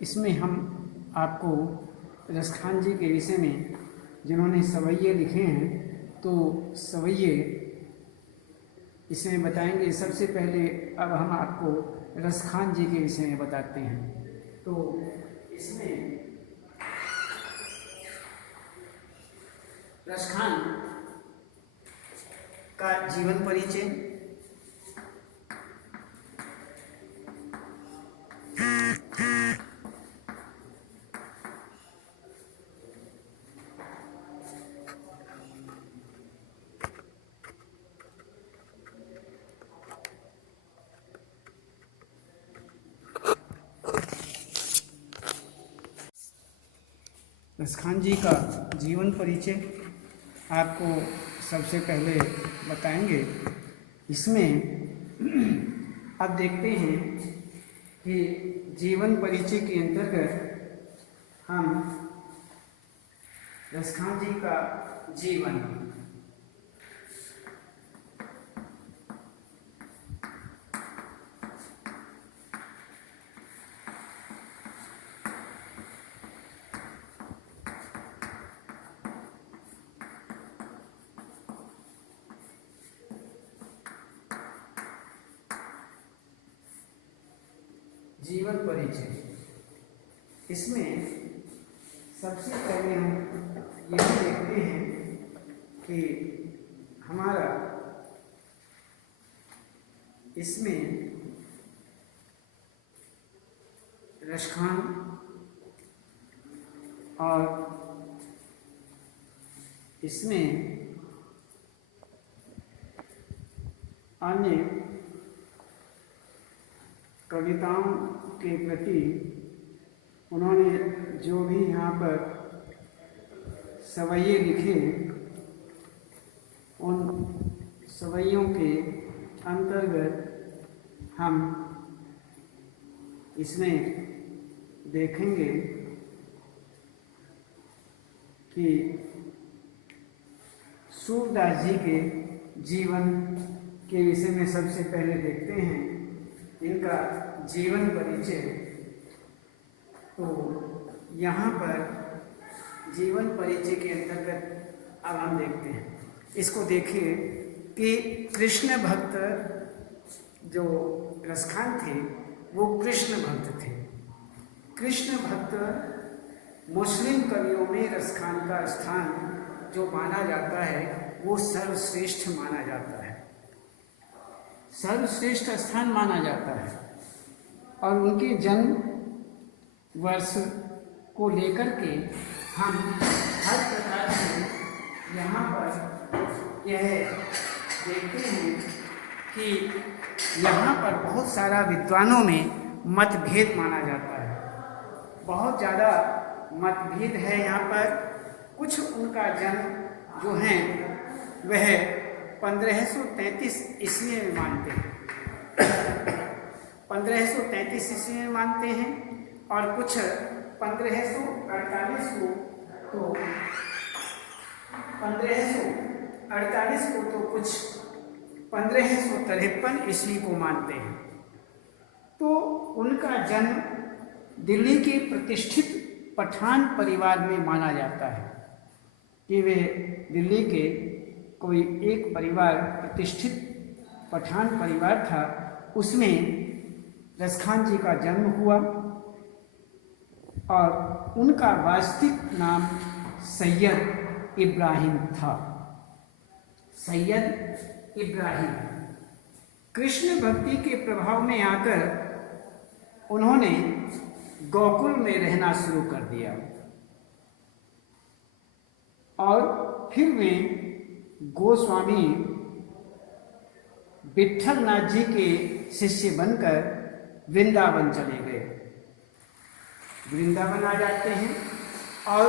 इसमें हम आपको रसखान जी के विषय में, जिन्होंने सवैये लिखे हैं, तो सवैये इसमें बताएंगे। सबसे पहले अब हम आपको रसखान जी के विषय में बताते हैं। तो इसमें रसखान का जीवन परिचय, रसखान जी का जीवन परिचय आपको सबसे पहले बताएंगे। इसमें अब देखते हैं कि जीवन परिचय के अंतर्गत हम रसखान जी का जीवन, जीवन परिचय, इसमें सबसे पहले हम यही देखते हैं कि हमारा इसमें रसखान और इसमें अन्य कविताओं के प्रति उन्होंने जो भी यहाँ पर सवैये लिखे, उन सवैयों के अंतर्गत हम इसमें देखेंगे कि सूरदास जी के जीवन के विषय में सबसे पहले देखते हैं इनका जीवन परिचय। तो यहाँ पर जीवन परिचय के अंतर्गत अब हम देखते हैं, इसको देखिए कि कृष्ण भक्त जो रसखान थे वो कृष्ण भक्त थे। कृष्ण भक्त मुस्लिम कवियों में रसखान का स्थान जो माना जाता है वो सर्वश्रेष्ठ माना जाता है, सर्वश्रेष्ठ स्थान माना जाता है। और उनके जन्म वर्ष को लेकर के हम हर प्रकार से यहाँ पर यह देखते हैं कि यहाँ पर बहुत सारा विद्वानों में मतभेद माना जाता है, बहुत ज़्यादा मतभेद है यहाँ पर। कुछ उनका जन्म जो है वह 1533 ईस्वी में मानते हैं, 1533 ईस्वी में मानते हैं, और कुछ 1548 को, तो 1548 को, तो कुछ 1553 ईस्वी को मानते हैं। तो उनका जन्म दिल्ली के प्रतिष्ठित पठान परिवार में माना जाता है कि वे दिल्ली के कोई एक परिवार, प्रतिष्ठित पठान परिवार था, उसमें रसखान जी का जन्म हुआ। और उनका वास्तविक नाम सैयद इब्राहिम था, सैयद इब्राहिम। कृष्ण भक्ति के प्रभाव में आकर उन्होंने गोकुल में रहना शुरू कर दिया और फिर वे गोस्वामी विट्ठल नाथ जी के शिष्य बनकर वृंदावन चले गए। वृंदावन आ जाते हैं और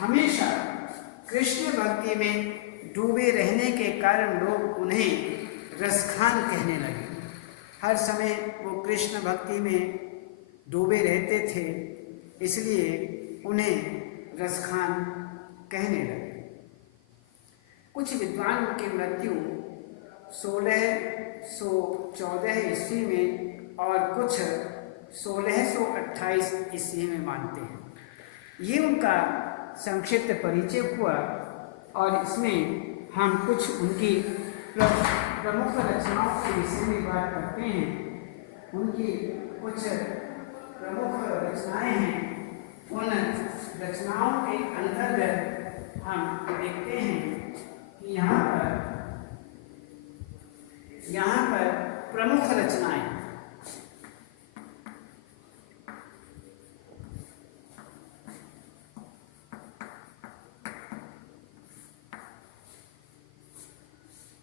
हमेशा कृष्ण भक्ति में डूबे रहने के कारण लोग उन्हें रसखान कहने लगे। हर समय वो कृष्ण भक्ति में डूबे रहते थे, इसलिए उन्हें रसखान कहने लगे। कुछ विद्वान की मृत्यु 1614 ईस्वी में और कुछ 1628 ईस्वी में मानते हैं। ये उनका संक्षिप्त परिचय हुआ और इसमें हम कुछ उनकी प्रमुख रचनाओं के विषय में बात करते हैं। उनकी कुछ प्रमुख रचनाएं हैं, उन रचनाओं के अंतर्गत हम देखते हैं कि यहाँ पर प्रमुख रचनाएं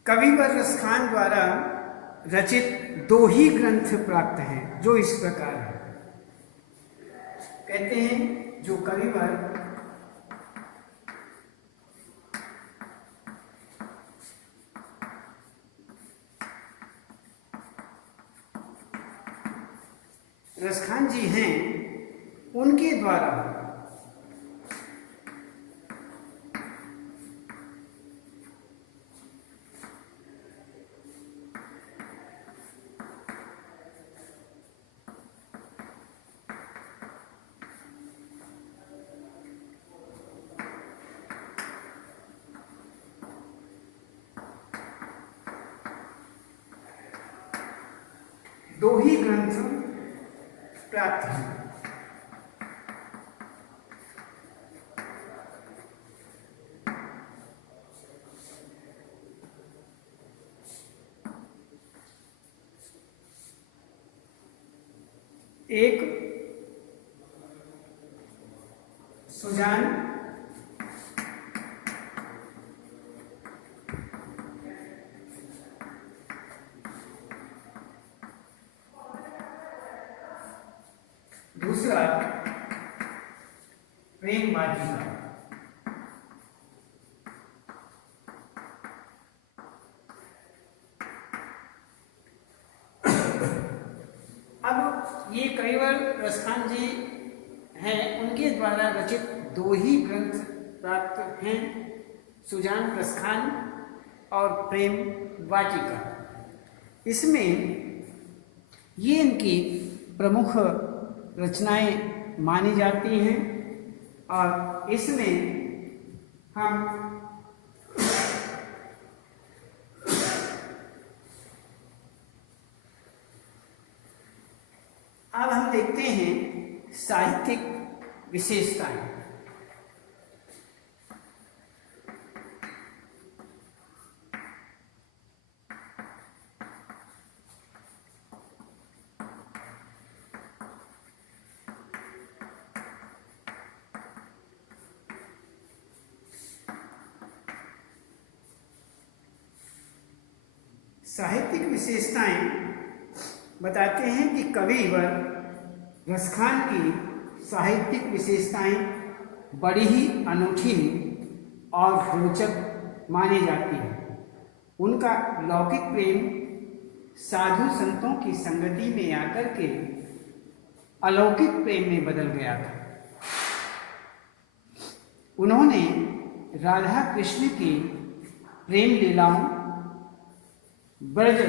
कविवर रसखान द्वारा रचित 2 ही ग्रंथ प्राप्त हैं, जो इस प्रकार है। कहते हैं जो कविवर रसखान जी हैं, उनके द्वारा दो ही ग्रंथ प्राप्त हैं। एक सुजान दूसरा प्रेम वाटिका। अब ये कविवर रसखान जी हैं, उनके द्वारा रचित 2 ही ग्रंथ प्राप्त हैं, सुजान रसखान और प्रेम वाटिका। इसमें ये इनकी प्रमुख रचनाएं मानी जाती हैं और इसमें हम अब हम देखते हैं साहित्यिक विशेषताएं। साहित्यिक विशेषताएं बताते हैं कि कविवर रसखान की साहित्यिक विशेषताएं बड़ी ही अनूठी और रोचक मानी जाती हैं। उनका लौकिक प्रेम साधु संतों की संगति में आकर के अलौकिक प्रेम में बदल गया था। उन्होंने राधा कृष्ण की प्रेम लीलाओं, ब्रज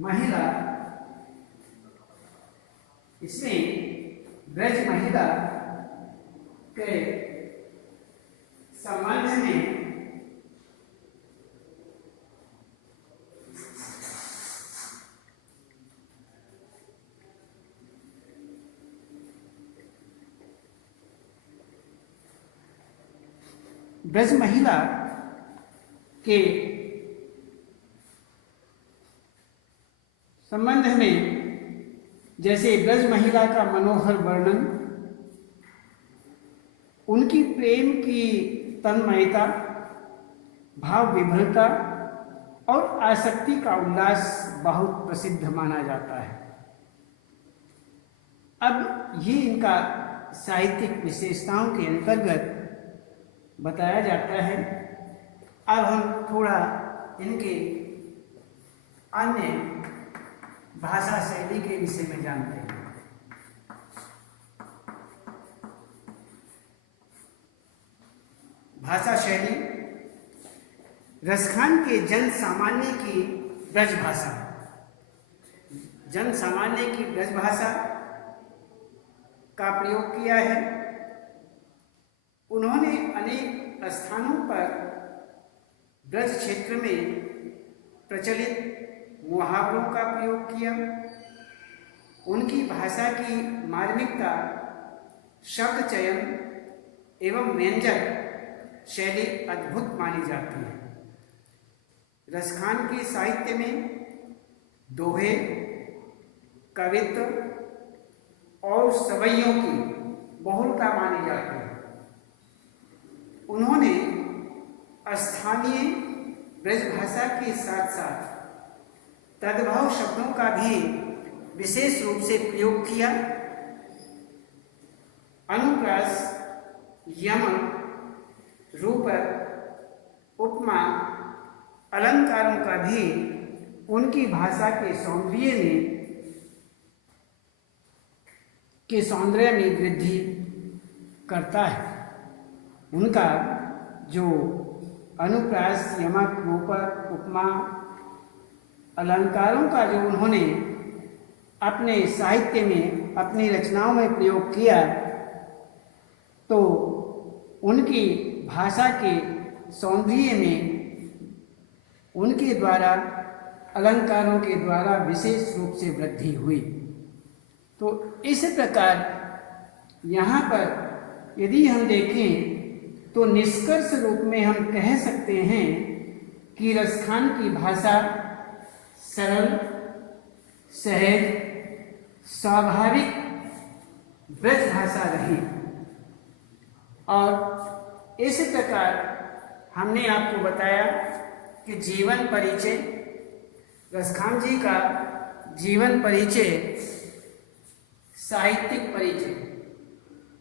महिला, इसमें ब्रज महिला के संबंध में ब्रज महिला के संबंध में, जैसे ब्रज महिला का मनोहर वर्णन, उनकी प्रेम की तन्मयता, भाव विभ्रता और आसक्ति का उल्लास बहुत प्रसिद्ध माना जाता है। अब ये इनका साहित्यिक विशेषताओं के अंतर्गत बताया जाता है। अब हम थोड़ा इनके अन्य भाषा शैली के विषय में जानते हैं। भाषा शैली रसखान के जन सामान्य की ब्रज भाषा, जन सामान्य की ब्रज भाषा का प्रयोग किया है। उन्होंने अनेक स्थानों पर ब्रज क्षेत्र में प्रचलित मुहावरों का प्रयोग किया। उनकी भाषा की मार्मिकता, शब्द चयन एवं व्यंजक शैली अद्भुत मानी जाती है। रसखान के साहित्य में दोहे, कवित्व और सवैयों की बहुलता मानी जाती है। उन्होंने स्थानीय ब्रज भाषा के साथ साथ तद्भव शब्दों का भी विशेष रूप से प्रयोग किया। अनुप्रास, यमक, रूपक, उपमा, अलंकारों का भी उनकी भाषा के सौंदर्य में वृद्धि करता है। उनका जो अनुप्रास, यमक, रूपक, उपमा, अलंकारों का जो उन्होंने अपने साहित्य में, अपनी रचनाओं में प्रयोग किया, तो उनकी भाषा के सौंदर्य में उनके द्वारा, अलंकारों के द्वारा विशेष रूप से वृद्धि हुई। तो इस प्रकार यहाँ पर यदि हम देखें तो निष्कर्ष रूप में हम कह सकते हैं कि रसखान की भाषा सरल, सहज, स्वाभाविक ब्रज भाषा रही। और इस प्रकार हमने आपको बताया कि जीवन परिचय, रसखान जी का जीवन परिचय, साहित्यिक परिचय,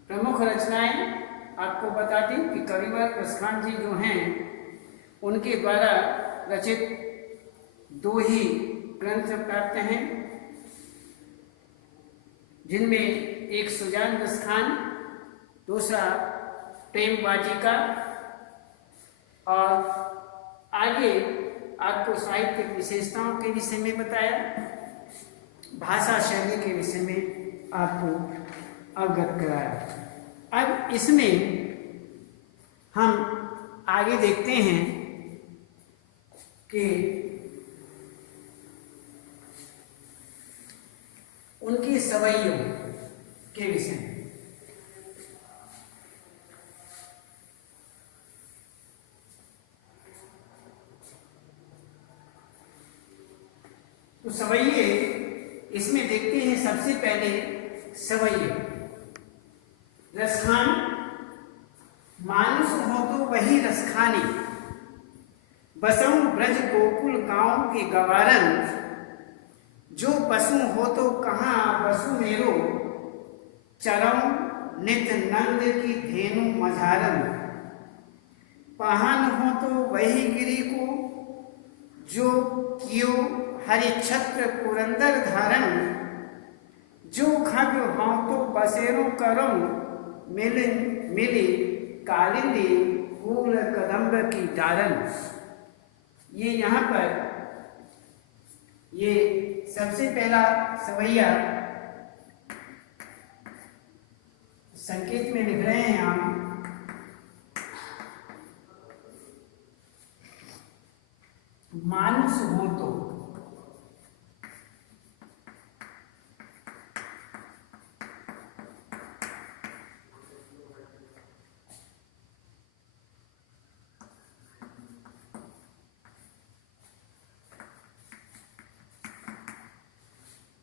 प्रमुख रचनाएं आपको बता दी कि कविवर रसखान जी जो हैं उनके द्वारा रचित 2 ही ग्रंथ प्राप्त हैं, जिनमें एक सुजान रसखान, दूसरा प्रेम वाटिका। और आगे आपको साहित्यिक विशेषताओं के विषय में बताया, भाषा शैली के विषय में आपको अवगत कराया। अब इसमें हम आगे देखते हैं कि उनकी सवैयों के विषय में। तो सवैये इसमें देखते हैं। सबसे पहले सवैये, रसखान, मानुष हो तो वही रसखानी, बसऊं ब्रज गोकुल गांव के गवारन, जो पशु हो तो कहाँ बसु मेरो, चरऊं नित नंद की धेनु मझारन, पाहन हो तो वही गिरी को, जो कियो हरि छत्र पुरंदर धारण, जो खग हो तो बसेरो करऊं, मिली कालिंदी फूल कदम्ब की डारन। ये यहाँ पर ये सबसे पहला सवैया संकेत में लिख रहे हैं हम, मानुष हो तो।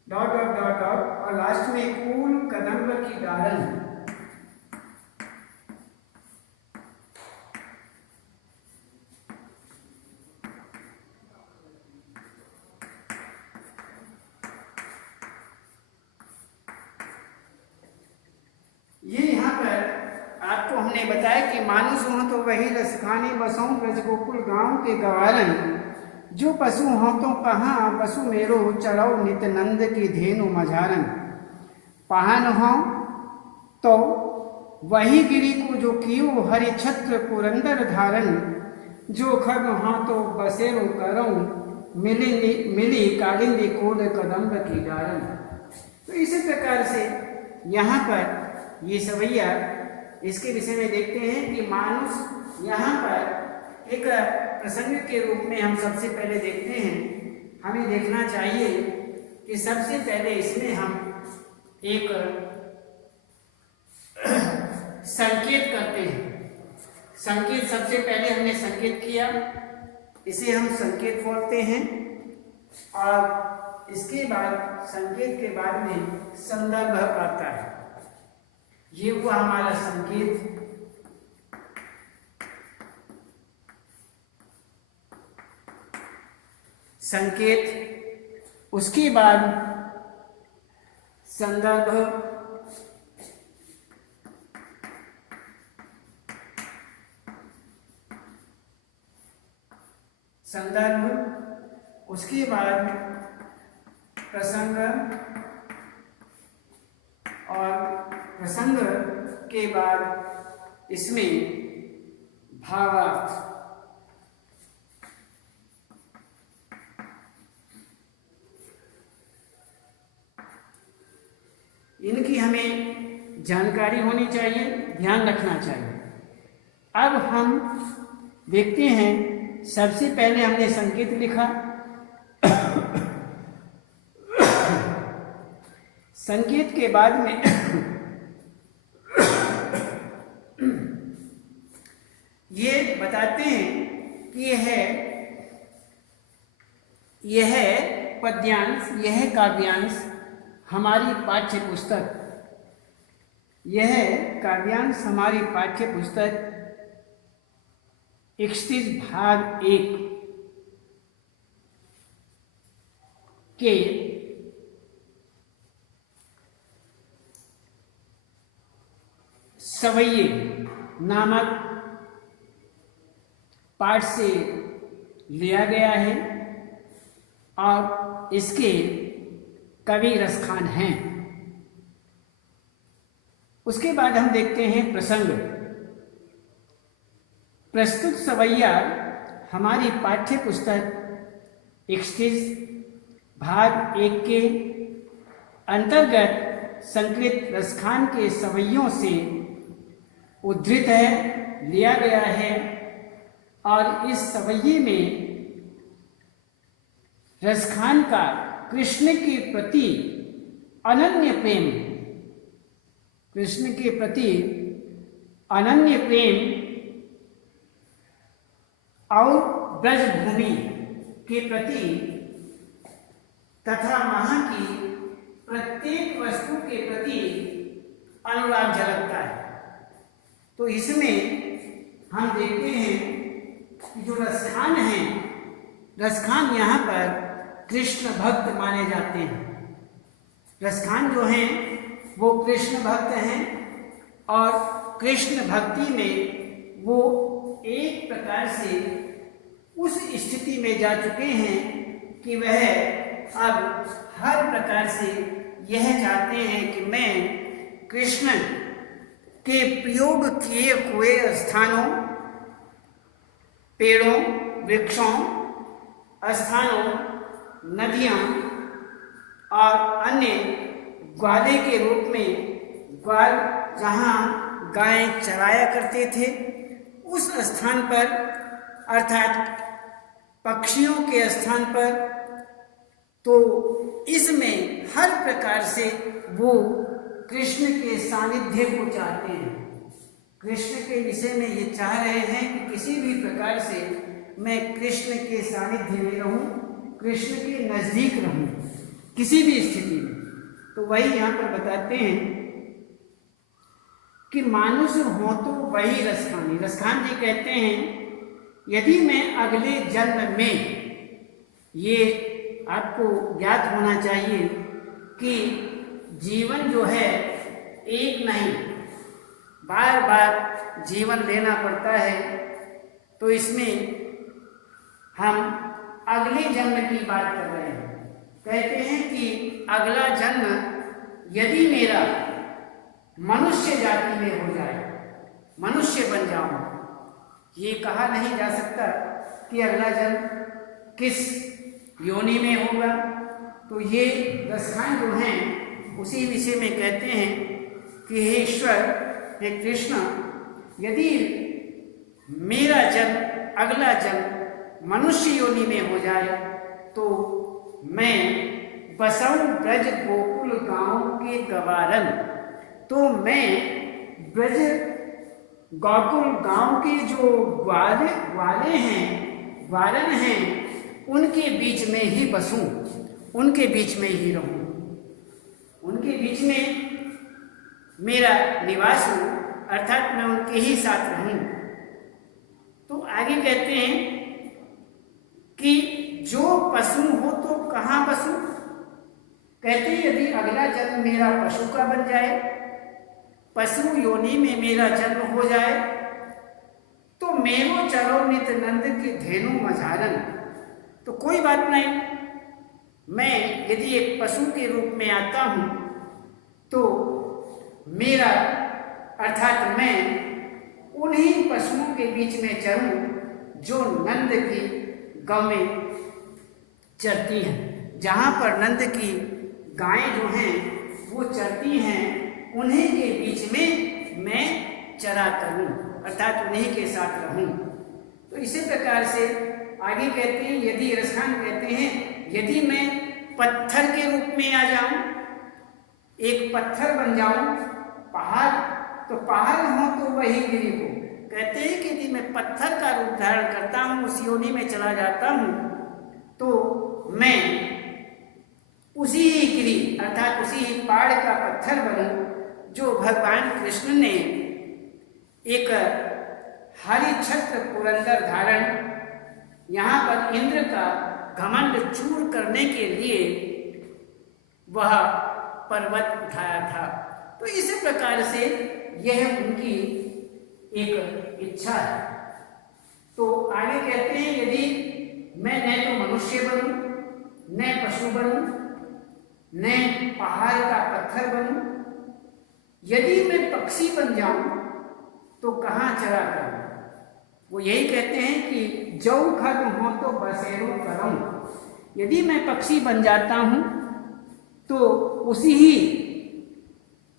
डॉट डॉट डॉट डॉट और लास्ट में फूल कदम्ब की डालन। ये यहाँ पर आपको हमने बताया कि मानुष हो तो वही रसखानी, बसऊं ब्रज गोकुल गांव के गवारन, जो पशु हो तो कहाँ पशु मेरो, चरऊ नित नंद की धेनु मझारन। पाहन हो तो वही गिरी को, जो कियो हरि छत्र पुरंदर धारन, जो खग हो तो बसेरो करऊं, मिली कालिंदी कोड कदम्ब की डालन। तो इसी प्रकार से यहाँ पर ये सवैया, इसके विषय में देखते हैं कि मानुष यहाँ पर एक प्रसंग के रूप में हम सबसे पहले देखते हैं। हमें देखना चाहिए कि सबसे पहले इसमें हम एक संकेत करते हैं। संकेत सबसे पहले हमने संकेत किया, इसे हम संकेत बोलते हैं। और इसके बाद संकेत के बाद में संदर्भ आता है। ये हुआ हमारा संकेत। संकेत, उसके बाद संदर्भ, उसके बाद प्रसंग, और प्रसंग के बाद इसमें भावार्थ। इनकी हमें जानकारी होनी चाहिए, ध्यान रखना चाहिए। अब हम देखते हैं, सबसे पहले हमने संकेत लिखा। संकेत के बाद में ये बताते हैं कि यह पद्यांश, यह काव्यांश हमारी पाठ्य पुस्तक, यह काव्यांश हमारी पाठ्य पुस्तक 31 भाग 1 के सवैये नामक पाठ से लिया गया है और इसके कवि रसखान हैं। उसके बाद हम देखते हैं प्रसंग। प्रस्तुत सवैया हमारी पाठ्य पुस्तक 31 भाग 1 के अंतर्गत संकलित रसखान के सवैयों से उद्धृत है, लिया गया है। और इस सवैये में रसखान का कृष्ण के प्रति अनन्य प्रेम, कृष्ण के प्रति अनन्य प्रेम और ब्रजभूमि के प्रति तथा वहाँ की प्रत्येक वस्तु के प्रति अनुराग झलकता है। तो इसमें हम देखते हैं कि जो रसखान हैं, रसखान यहाँ पर कृष्ण भक्त माने जाते हैं। रसखान जो हैं वो कृष्ण भक्त हैं और कृष्ण भक्ति में वो एक प्रकार से उस स्थिति में जा चुके हैं कि वह अब हर प्रकार से यह चाहते हैं कि मैं कृष्ण के प्रयोग किए हुए स्थानों, पेड़ों, वृक्षों, स्थानों, नदियाँ और अन्य ग्वाले के रूप में, ग्वाल जहाँ गाय चराया करते थे उस स्थान पर, अर्थात पक्षियों के स्थान पर, तो इसमें हर प्रकार से वो कृष्ण के सानिध्य को चाहते हैं। कृष्ण के विषय में ये चाह रहे हैं कि किसी भी प्रकार से मैं कृष्ण के सानिध्य में रहूं, कृष्ण के नजदीक रहूं, किसी भी स्थिति में। तो वही यहाँ पर बताते हैं कि मानुष हो तो वही रसखानी। रसखान जी कहते हैं यदि मैं अगले जन्म में, ये आपको ज्ञात होना चाहिए कि जीवन जो है एक नहीं, बार बार जीवन लेना पड़ता है। तो इसमें हम अगले जन्म की बात कर रहे हैं। कहते हैं कि अगला जन्म यदि मेरा मनुष्य जाति में हो जाए, मनुष्य बन जाऊं, ये कहा नहीं जा सकता कि अगला जन्म किस योनि में होगा। तो ये रसखान जो हैं उसी विषय में कहते हैं कि हे ईश्वर, हे कृष्ण, यदि मेरा जन्म, अगला जन्म मनुष्य योनि में हो जाए तो मैं बसऊं ब्रज गोकुल गांव के गवारन, तो मैं ब्रज गोकुल गांव के जो ग्वाले हैं, ग्वालन हैं, उनके बीच में ही बसूं, उनके बीच में ही रहूं, उनके बीच में मेरा निवास हो, अर्थात मैं उनके ही साथ रहूं। तो आगे कहते हैं कि जो पशु हो तो कहाँ बसूं? कहते हैं यदि अगला जन्म मेरा पशु का बन जाए, पशु योनि में मेरा जन्म हो जाए, तो मेरो चरो नित नंद के धेनु मझारन, तो कोई बात नहीं, मैं यदि एक पशु के रूप में आता हूं तो मेरा, अर्थात मैं उन्हीं पशुओं के बीच में चरूं जो नंद की गौ में चरती हैं। जहाँ पर नंद की गायें जो हैं वो चरती हैं, उन्हीं के बीच में मैं चरा करूं, अर्थात उन्हीं के साथ रहूं। तो इसी प्रकार से आगे कहते हैं, यदि रसखान कहते हैं यदि मैं पत्थर के रूप में आ जाऊं, एक पत्थर बन जाऊं, पहाड़, तो पहाड़ हो तो वही गिरी हो। कहते हैं कि यदि मैं पत्थर का रूप धारण करता हूं, उस योनि में चला जाता हूं, तो मैं उसी ही गिरी, अर्थात उसी ही पहाड़ का पत्थर बनूं जो भगवान कृष्ण ने एक हरि छत्र पुरंदर धारण, यहाँ पर इंद्र का घमंड चूर करने के लिए वह पर्वत उठाया था। तो इसी प्रकार से यह उनकी एक इच्छा है। तो आगे कहते हैं यदि मैं न तो मनुष्य बनूं, न पशु बनूं, न पहाड़ का पत्थर बनूं, यदि मैं पक्षी बन जाऊं तो कहाँ चरा करूं? वो यही कहते हैं कि जौ खग हो तो बसेरो करऊं, यदि मैं पक्षी बन जाता हूं तो उसी ही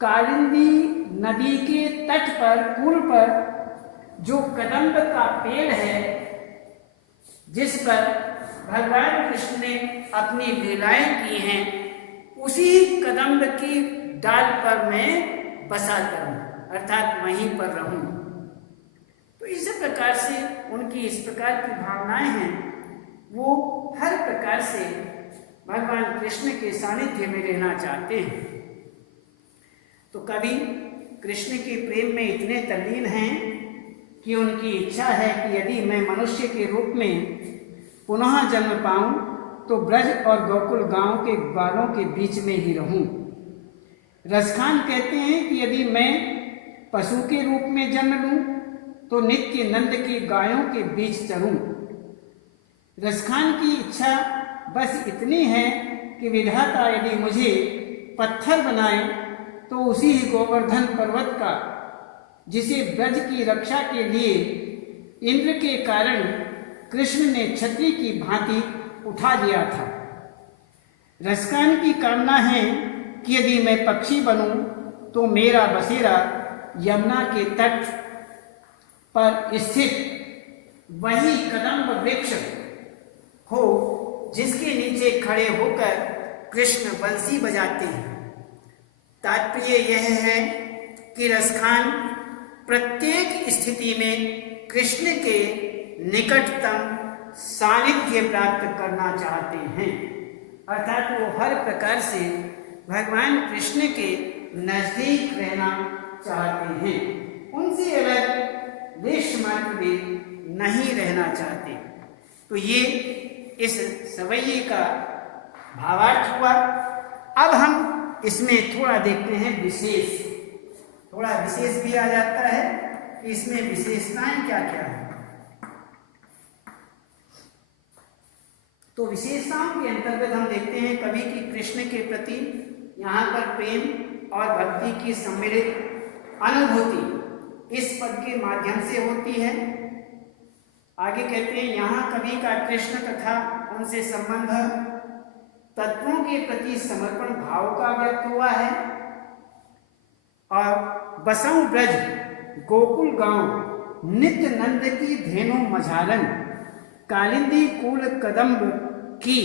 कालिंदी नदी के तट पर, पुल पर जो कदम्ब का पेड़ है, जिस पर भगवान कृष्ण ने अपनी लीलाएं की हैं, उसी कदम्ब की डाल पर मैं बसा करूं, अर्थात वहीं पर रहूं। तो इस प्रकार से उनकी इस प्रकार की भावनाएं हैं, वो हर प्रकार से भगवान कृष्ण के सानिध्य में रहना चाहते हैं। तो कवि कृष्ण के प्रेम में इतने तल्लीन हैं कि उनकी इच्छा है कि यदि मैं मनुष्य के रूप में पुनः जन्म पाऊं तो ब्रज और गोकुल गांव के ग्वालों के बीच में ही रहूं। रसखान कहते हैं कि यदि मैं पशु के रूप में जन्म लूं तो नित्य नंद की गायों के बीच चरूं। रसखान की इच्छा बस इतनी है कि विधाता यदि मुझे पत्थर बनाए तो उसी ही गोवर्धन पर्वत का, जिसे ब्रज की रक्षा के लिए इंद्र के कारण कृष्ण ने छतरी की भांति उठा दिया था। रसखान की कामना है कि यदि मैं पक्षी बनूं तो मेरा बसेरा यमुना के तट पर स्थित वही कदम्ब वृक्ष हो जिसके नीचे खड़े होकर कृष्ण बंसी बजाते हैं। तात्पर्य यह है कि रसखान प्रत्येक स्थिति में कृष्ण के निकटतम सानिध्य प्राप्त करना चाहते हैं, अर्थात वो हर प्रकार से भगवान कृष्ण के नजदीक रहना चाहते हैं, उनसे अलग लेश मात्र भी नहीं रहना चाहते। तो ये इस सवैये का भावार्थ हुआ। अब हम इसमें थोड़ा देखते हैं विशेष, थोड़ा विशेष भी आ जाता है कि इसमें विशेषताएं क्या क्या है। तो विशेषताओं के अंतर्गत हम देखते हैं कवि की कृष्ण के प्रति यहाँ पर प्रेम और भक्ति की सम्मिलित अनुभूति इस पद के माध्यम से होती है। आगे कहते हैं यहाँ कवि का कृष्ण तथा उनसे संबंध, तत्वों के प्रति समर्पण भाव का व्यक्त हुआ है। और बसंऊ ब्रज गोकुल गांव नित्य नंद की धेनु मझालन कालिंदी कूल कदम्ब की,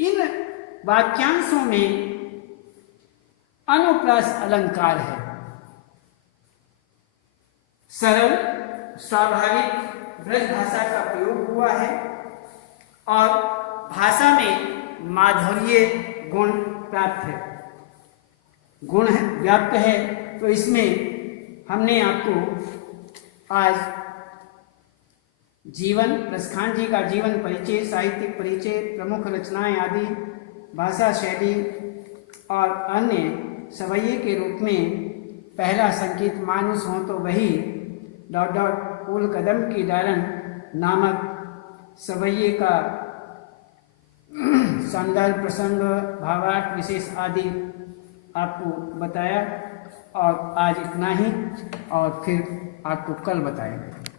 इन वाक्यांशों में अनुप्रास अलंकार है। सरल स्वाभाविक ब्रज भाषा का प्रयोग हुआ है और भाषा में माधुर्य गुण प्राप्त है, गुण है, व्याप्त है। तो इसमें हमने आपको आज जीवन, प्रस्खान जी का जीवन परिचय, साहित्यिक परिचय, प्रमुख रचनाएं आदि, भाषा शैली और अन्य सवैये के रूप में पहला संकेत मानुस हो तो वही ... कूल कदम की डालन नामक सवैये का संदर्भ, प्रसंग, भावार्थ, विशेष आदि आपको बताया। और आज इतना ही, और फिर आपको कल बताएंगे।